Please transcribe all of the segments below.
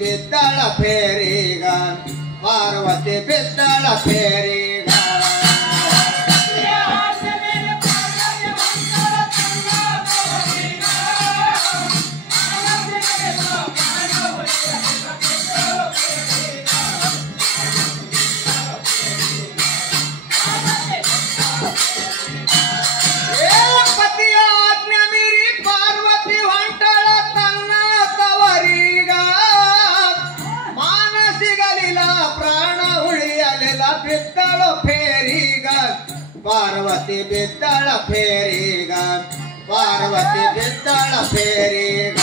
ಬಿದ್ದಳ ಫೇರಿಗ ಪಾರ್ವತಿ ಬಿದ್ದಳ ಫೇರಿಗ ಬಿದ್ದಳ ಫೇರಿಗ ಪಾರ್ವತಿ ಬಿದ್ದಳ ಫೇರಿಗ ಪಾರ್ವತಿ ಬಿದ್ದಳ ಫೇರಿಗ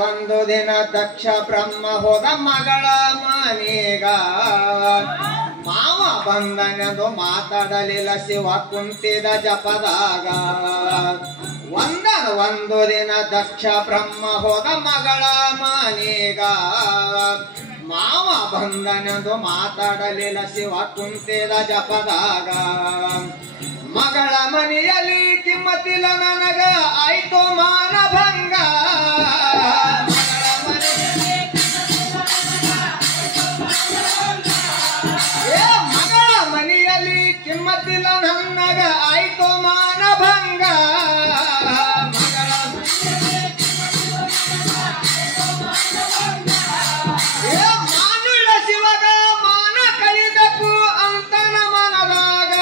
ಒಂದು ದಿನ ದಕ್ಷ ಬ್ರಹ್ಮ ಹೋದ ಮಗಳ ಮನೆಗ ಮಾವ ಬಂದನೆಂದು ಮಾತಾಡಲಿಲ್ಲ ಶಿವ ಕುಂತಿದ ಜಪದಾಗ ಒಂದು ದಿನ ದಕ್ಷ ಬ್ರಹ್ಮ ಹೋದ ಮಗಳ ಮನೆಗ ಮಾವ ಬಂದನೆಂದು ಮಾತಾಡಲಿಲ್ಲ ಶಿವ ಕುಂತಿದ ಜಪದಾಗ ಮಗಳ ಮನೆಯಲ್ಲಿ ಕಿಮ್ಮತ್ತಿಲ್ಲ ನನಗ ಆಯ್ತು ಮಾನಭಂಗ ಮಗಳ ಮನೆಯಲ್ಲಿ ಕಿಮ್ಮತ್ತಿಲ್ಲ ನನಗ ಆಯ್ತು ಮಾನಭಂಗ ಮಾನುಳ್ಳ ಶಿವಗ ಮಾನ ಕಳಿಬೇಕು ಅಂತನ ಮನದಾಗ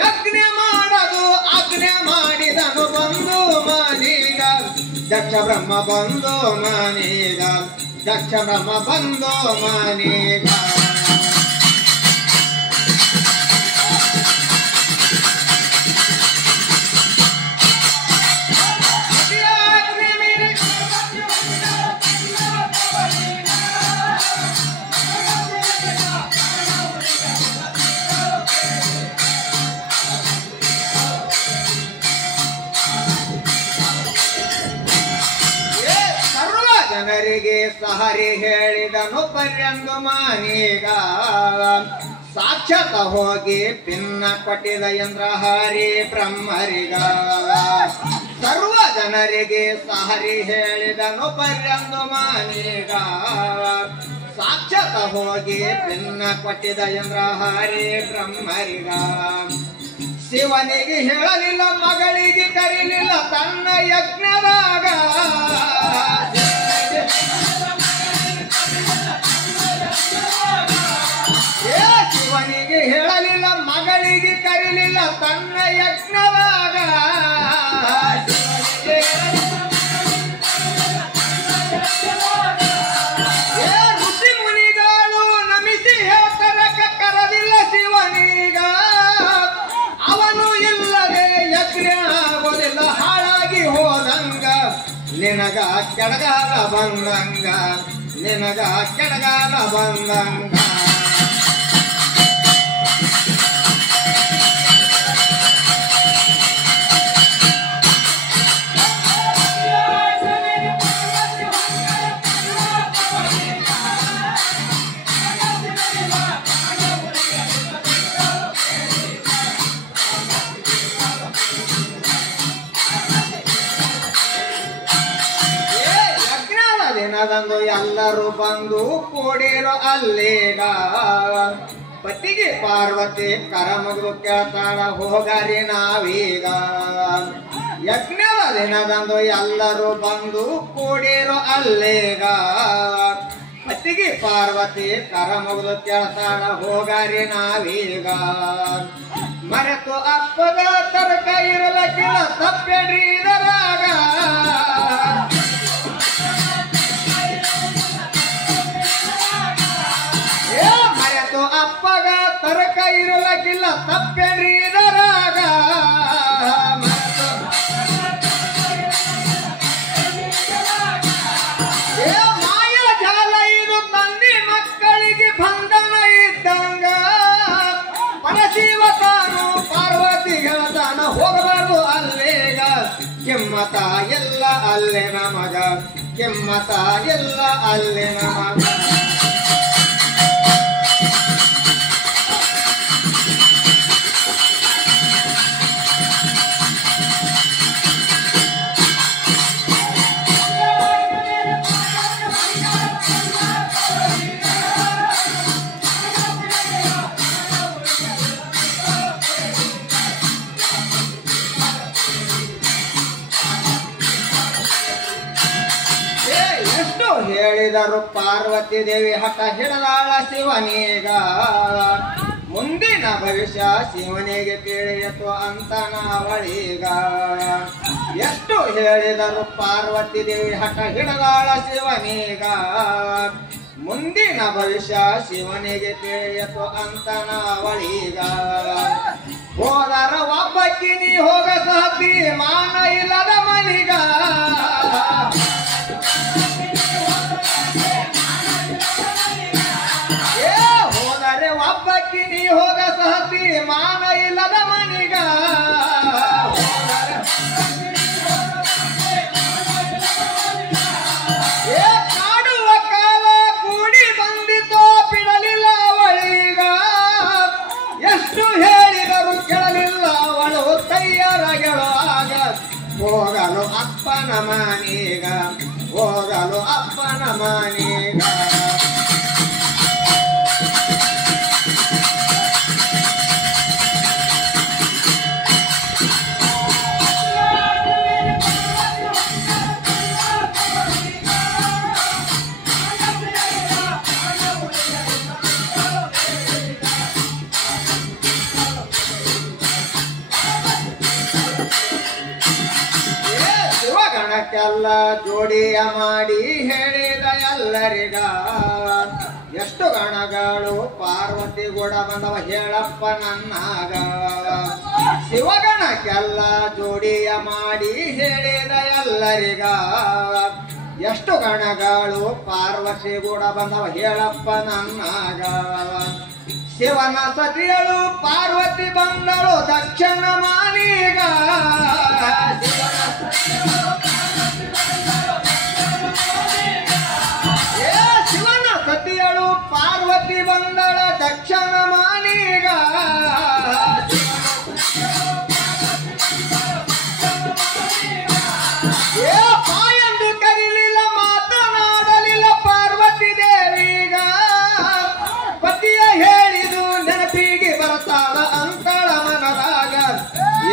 ಯಜ್ಞ ಮಾಡದು ಆಜ್ಞೆ ಮಾಡಿದನು ಬಂದು ಮನೀಗ ದಕ್ಷ ಬ್ರಹ್ಮ ಬಂದು ಮನೀಗ ದಕ್ಷ ಬ್ರಹ್ಮ ಬಂದು ಮನೀಗ ಜನರಿಗೆ ಸಹರಿ ಹೇಳಿದನು ಪರ್ಯಂದು ಮನೀಗ ಸಾಕ್ಷಾತ್ ಹೋಗಿ ಪಿನ್ನ ಕೊಟ್ಟಿದ ಇಂದ್ರಹರಿ ಬ್ರಹ್ಮರಿಗ ಸರ್ವ ಜನರಿಗೆ ಸಹರಿ ಹೇಳಿದನು ಪರ್ಯಂದು ಮನೀಗ ಸಾಕ್ಷಾತ್ ಹೋಗಿ ಪಿನ್ನ ಕೊಟ್ಟಿದ ಇಂದ್ರಹರಿ ಬ್ರಹ್ಮರಿಗ ಶಿವನಿಗೆ ಹೇಳಲಿಲ್ಲ ಮಗಳಿಗೆ ಕರೀಲಿಲ್ಲ ತನ್ನ ಯಜ್ಞದಾಗ ಶಿವನಿಗೆ ಹೇಳಲಿಲ್ಲ ಮಗಳಿಗೆ ಕರೀಲಿಲ್ಲ ತನ್ನ ಯಜ್ಞದಾಗ ಋಷಿ ಮುನಿಗಳು ನಮಿಸಿ ಹೇಳ್ತಾರ ಕರದಿಲ್ಲ ಶಿವನಿಗ ಅವನು ಇಲ್ಲದೆ ಯಜ್ಞ ಆಗೋದಿಲ್ಲ ಹಾಳಾಗಿ ಹೋದಂಗ ನಿನಗ ಕೆಳಗಾಲ ಬಂದಂಗ ನಿನಗ ಕೆಳಗಾಲ ಬಂದಂಗ ದಿನದಂದು ಎಲ್ಲರೂ ಬಂದು ಕೂಡಿರೋ ಅಲ್ಲೇಗ ಪತಿಗೆ ಪಾರ್ವತಿ ಕರ ಮುಗಿದು ಕೇಳ್ತಾಳ ಹೋಗರಿ ನಾವೀಗ ಯಜ್ಞದ ದಿನದಂದು ಎಲ್ಲರೂ ಬಂದು ಕೂಡಿರೋ ಅಲ್ಲೇಗ ಪತಿಗೆ ಪಾರ್ವತಿ ಕರ ಮುಗಿದು ಕೇಳ್ತಾಳ ಹೋಗರಿ ನಾವೀಗ ಮರೆತು ಅಪ್ಪಗ ತರ್ಕ ಇರಲಕ್ಕಿಲ್ಲ ತಪ್ಪೇಡ್ರಿ ಇದರಾಗ ಮರೆತು ಅಪ್ಪಗ ತರಕ ಇರಲಕ್ಕಿಲ್ಲ ತಪ್ಪೇನ್ರಿ ಇದರಾಗ ಮಾಯ ಜಾಲ ಇದು ತಂದಿ ಮಕ್ಕಳಿಗೆ ಬಂಧನ ಇದ್ದಂಗ ಪರಶಿವ ತಾನು ಪಾರ್ವತಿ ಹೇಳ್ತಾನ ಹೋಗಬಾರ್ದು ಅಲ್ಲೇಗ ಕೆಮ್ಮತ ಅಲ್ಲಿ ನಮಗ ಕಿಮ್ಮತ ಇಲ್ಲ ಅಲ್ಲಿ ನಮಗ ಹೇಳಿದರು ಪಾರ್ವತಿ ದೇವಿ ಹಠ ಹಿಡದಾಳ ಶಿವನೀಗ ಮುಂದಿನ ಭವಿಷ್ಯ ಶಿವನಿಗೆ ತಿಳಿಯಿತು ಅಂತ ನಾವಳೀಗ ಎಷ್ಟು ಹೇಳಿದರು ಪಾರ್ವತಿ ದೇವಿ ಹಠ ಹಿಡದಾಳ ಶಿವನೀಗ ಮುಂದಿನ ಭವಿಷ್ಯ ಶಿವನಿಗೆ ತಿಳಿಯಿತು ಅಂತ ನಾವಳೀಗ ಹೋದರ ಒಬ್ಬಕ್ಕಿ ನೀ ಹೋಗ ಸಹತಿ ಮಾನ ಇಲ್ಲದ ಮನಿಗ ಒಬ್ಬಕ್ಕಿ ನೀ ಹೋಗ ಸಹತಿ ಮಾನ ಇಲ್ಲದ ಮನಿಗ ಕಾಡುವ ಕಾಲ ಕೂಡಿ ಬಂದಿತೋ ಬಿಡಲಿಲ್ಲ ಅವಳೀಗ ಎಷ್ಟು ಹೇಳಿದರು ಕೇಳಲಿಲ್ಲ ಅವಳು ತಯ್ಯಾರಾಗ ಹೋಗಲು ಅಪ್ಪನ ಮನೀಗ ಹೋಗಲು ಅಪ್ಪನ ಮನೀಗ ಗಣಕ್ಕೆಲ್ಲ ಜೋಡಿಯ ಮಾಡಿ ಹೇಳಿದ ಎಲ್ಲರಿಗ ಎಷ್ಟು ಗಣಗಳು ಪಾರ್ವತಿ ಕೂಡ ಬಂದವ ಹೇಳಪ್ಪ ನನ್ನಾಗ ಶಿವಗಣಕ್ಕೆಲ್ಲ ಜೋಡಿಯ ಮಾಡಿ ಹೇಳಿದ ಎಲ್ಲರಿಗ ಎಷ್ಟು ಗಣಗಳು ಪಾರ್ವತಿ ಕೂಡ ಬಂದವ ಹೇಳಪ್ಪ ನನ್ನಾಗ ಶಿವನ ಸತಿಯಳು ಪಾರ್ವತಿ ಬಂದಳು ದಕ್ಷಿಣ ಮಾನೀಗ ಶಿವನ ಸತಿಯಳು ಪಾರ್ವತಿ ಬಂದಳ ದಕ್ಷಿಣ ಮಾನೀಗ ಪಾಯಂದು ಕರೀಲಿಲ್ಲ ಮಾತನಾಡಲಿಲ್ಲ ಪಾರ್ವತಿ ದೇವಿಗ ಪತಿಯ ಹೇಳಿದು ನೆನಪಿಗೆ ಬರ್ತಾಳ ಅಂತಳ ಮನದಾಗ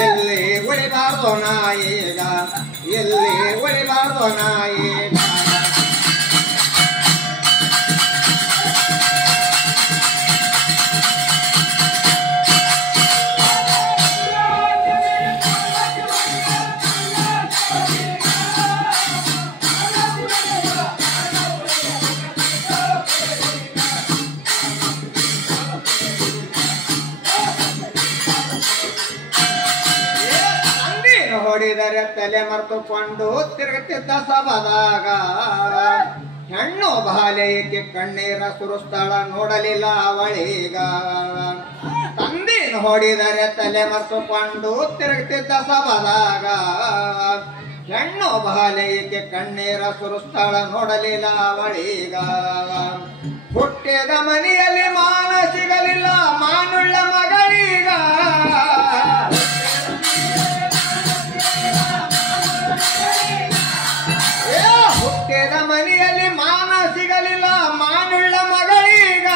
ಎಲ್ಲಿ ಉಳಿಬಾರ್ದು ನಾಯೀಗ ಎಲ್ಲಿ ಉಳಿಬಾರ್ದು ನಾಯೀಗ ಹೊಡಿದರೆ ತಲೆ ಮರೆತುಕೊಂಡು ತಿರುಗುತ್ತಿದ್ದ ಸಭದಾಗ ಹೆಣ್ಣು ಬಾಲೆಯಕ್ಕೆ ಕಣ್ಣೀರ ಸುರಿಸ್ತಾಳ ನೋಡಲಿಲ್ಲ ಅವಳೀಗ ತಂದಿನ ಹೊಡಿದರೆ ತಲೆ ಮರೆತುಕೊಂಡು ತಿರುಗುತ್ತಿದ್ದ ಸಭದಾಗ ಹೆಣ್ಣು ಬಾಲೆಯಕ್ಕೆ ಕಣ್ಣೀರ ಸುರಿಸ್ತಾಳ ನೋಡಲಿಲ್ಲ ಅವಳೀಗ ಹುಟ್ಟಿದ ಮನೆಯಲ್ಲಿ ಮಾನ ಸಿಗಲಿಲ್ಲ ಮಾನುಳ್ಳ ಮಗಳೀಗ ಹುಟ್ಟಿದ ಮನೆಯಲ್ಲಿ ಮಾನ ಸಿಗಲಿಲ್ಲ ಮಾನುಳ್ಳ ಮಗಳೀಗ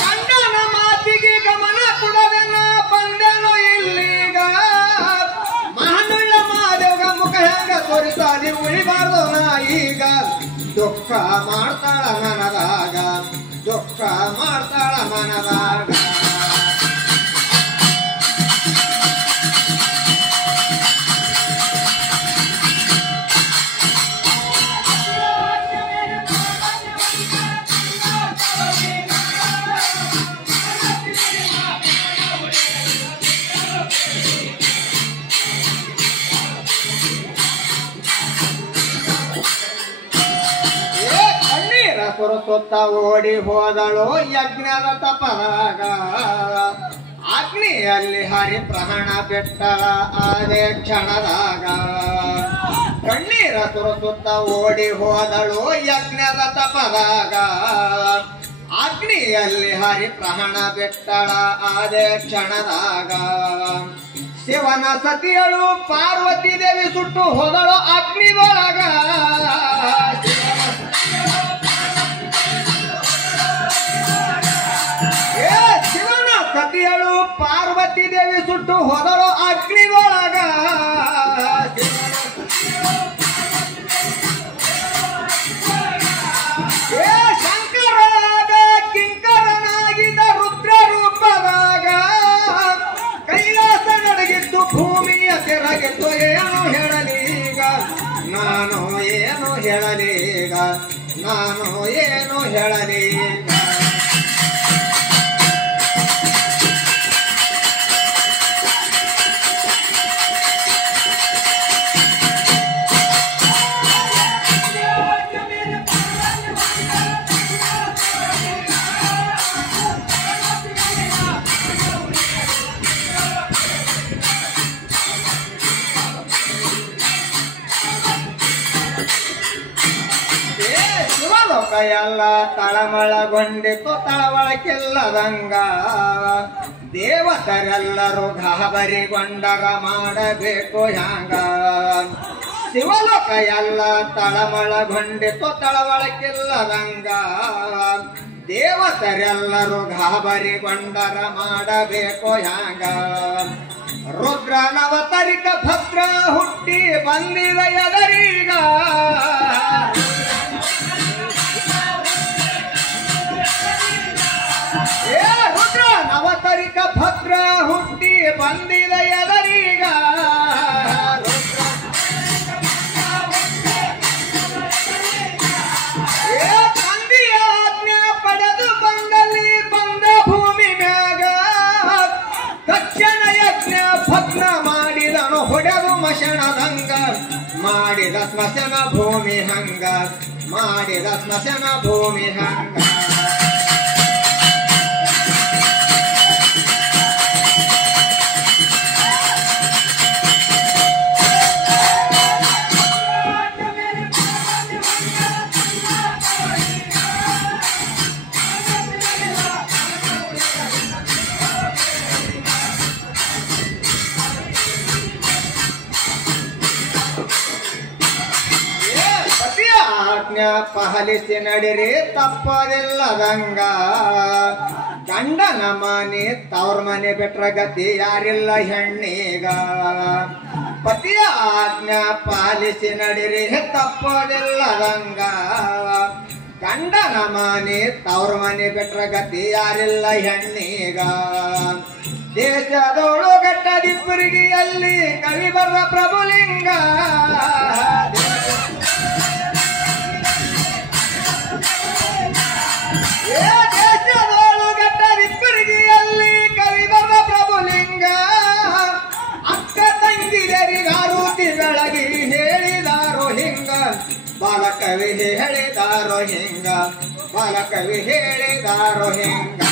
ಗಂಡನ ಮಾತಿಗೆ ಗಮನ ಕೊಡದೆನ ಬಂದೆನು ಇಲ್ಲೀಗ ಮಾನುಳ್ಳ ಮಾದೇವ ಮುಖ ಹೆಂಗ ತೋರಿಸಾದಿ ಉಳಿಬಾರ್ದು ನಾಯೀಗ ದುಃಖ ಮಾಡ್ತಾಳ ಮನದಾಗ ದುಃಖ ಮಾಡ್ತಾಳ ಮನದಾಗ ಸುತ್ತ ಓಡಿ ಹೋದಳು ಯಜ್ಞದ ತಪದಾಗ ಅಗ್ನಿಯಲ್ಲಿ ಹರಿ ಪ್ರಾಣ ಬಿಟ್ಟಳ ಅದೇ ಕ್ಷಣದಾಗ ಕಣ್ಣೀರ ಸುರಿಸುತ್ತ ಓಡಿ ಹೋದಳು ಯಜ್ಞದ ತಪದಾಗ ಅಗ್ನಿಯಲ್ಲಿ ಹರಿ ಪ್ರಾಣ ಬಿಟ್ಟಳ ಅದೇ ಕ್ಷಣದಾಗ ಶಿವನ ಸತಿಯಳು ಪಾರ್ವತಿ ದೇವಿ ಸುಟ್ಟು ಹೋದಳು ಅಗ್ನಿದೊಳಗ ಶಿವನ ಸತಿಯಳು ಪಾರ್ವತಿ ದೇವಿ ಸುಟ್ಟು ಹೋದಳು ಅಗ್ನಿದೊಳಗ ಶಂಕರಾಗ ಕಿಂಕರನಾಗಿದ್ದ ರುದ್ರ ರೂಪದಾಗ ಕೈಲಾಸ ನಡಗಿತ್ತು ಭೂಮಿಯ ತೆರಗಿತ್ತು ಏನು ಹೇಳಲೀಗ ನಾನು ಏನು ಹೇಳಲೀಗ ನಾನು ಏನು ಹೇಳಲೀಗ ಎಲ್ಲ ತಳಮಳಗೊಂಡಿತು ತಳವಳಕ್ಕಿಲ್ಲದಂಗ ದೇವತರೆಲ್ಲರೂ ಗಾಬರಿಗೊಂಡರ ಮಾಡಬೇಕು ಹ್ಯಾಂಗ ಶಿವಲೋಕ ಎಲ್ಲ ತಳಮಳಗೊಂಡಿತು ತಳವಳಕ್ಕಿಲ್ಲದಂಗ ದೇವತರೆಲ್ಲರೂ ಗಾಬರಿಗೊಂಡರ ಮಾಡಬೇಕು ಹ್ಯಾಂಗ ರುದ್ರ ನವತರಿಕ ಭದ್ರ ಹುಟ್ಟಿ ಬಂದಿದ ಎದರೀಗ ರುದ್ರ ನವತರಿಕ ಭದ್ರ ಹುಟ್ಟಿ ಬಂದಿದ ಎದರೀಗ ತಂದೆಯ ಆಜ್ಞೆ ಪಡೆದು ಬಂದಲ್ಲಿ ಬಂದ ಭೂಮಿ ಮ್ಯಾಗ ತಕ್ಷಣ ಯಜ್ಞ ಭಗ್ನ ಮಾಡಿದನು ಹೊಡೆದು ಮಶಣದಂಗ ಮಾಡಿದ ಸ್ಮಶನ ಭೂಮಿ ಹಂಗ ಮಾಡಿದ ಸ್ಮಶನ ಭೂಮಿ ಹಂಗ ಪಾಲಿಸಿ ನಡಿರಿ ತಪ್ಪದಿಲ್ಲದಂಗ ಗಂಡನ ಮನೆ ತವ್ರ ಮನೆ ಬಿಟ್ರ ಗತಿ ಯಾರಿಲ್ಲ ಹೆಣ್ಣೀಗ ಪತಿಯ ಆಜ್ಞಾ ಪಾಲಿಸಿ ನಡಿರಿ ತಪ್ಪದಿಲ್ಲದಂಗ ಗಂಡನ ಮನೆ ತವ್ರ ಮನೆ ಬಿಟ್ರ ಗತಿ ಯಾರಿಲ್ಲ ಹೆಣ್ಣೀಗ ದೇಶದೋಳು ಗಟ್ಟದಿಬ್ಬರಿಗೆ ಅಲ್ಲಿ ಕವಿ ಬರ್ರ ಪ್ರಭುಲಿಂಗ ದೇಶದೋಳು ಗಟ್ಟದಿಬ್ಬರಿಗೆ ಅಲ್ಲಿ ಕವಿ ಬರ್ರ ಪ್ರಭುಲಿಂಗ ಅಕ್ಕ ತಂಗಿಯರಿಗಾರುತಿ ಬೆಳಗಿ ಹೇಳಿದಾರೋ ಹಿಂಗ ಬಾಲಕವಿ ಹೇಳಿದಾರೋ ಹಿಂಗ ಬಾಲಕವಿ ಹೇಳಿದಾರೋ ಹಿಂಗ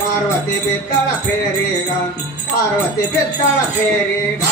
ಪಾರ್ವತಿ ಬಿದ್ದಳ ಫೇರಿಗ ಪಾರ್ವತಿ ಬಿದ್ದಳ ಫೇರಿಗ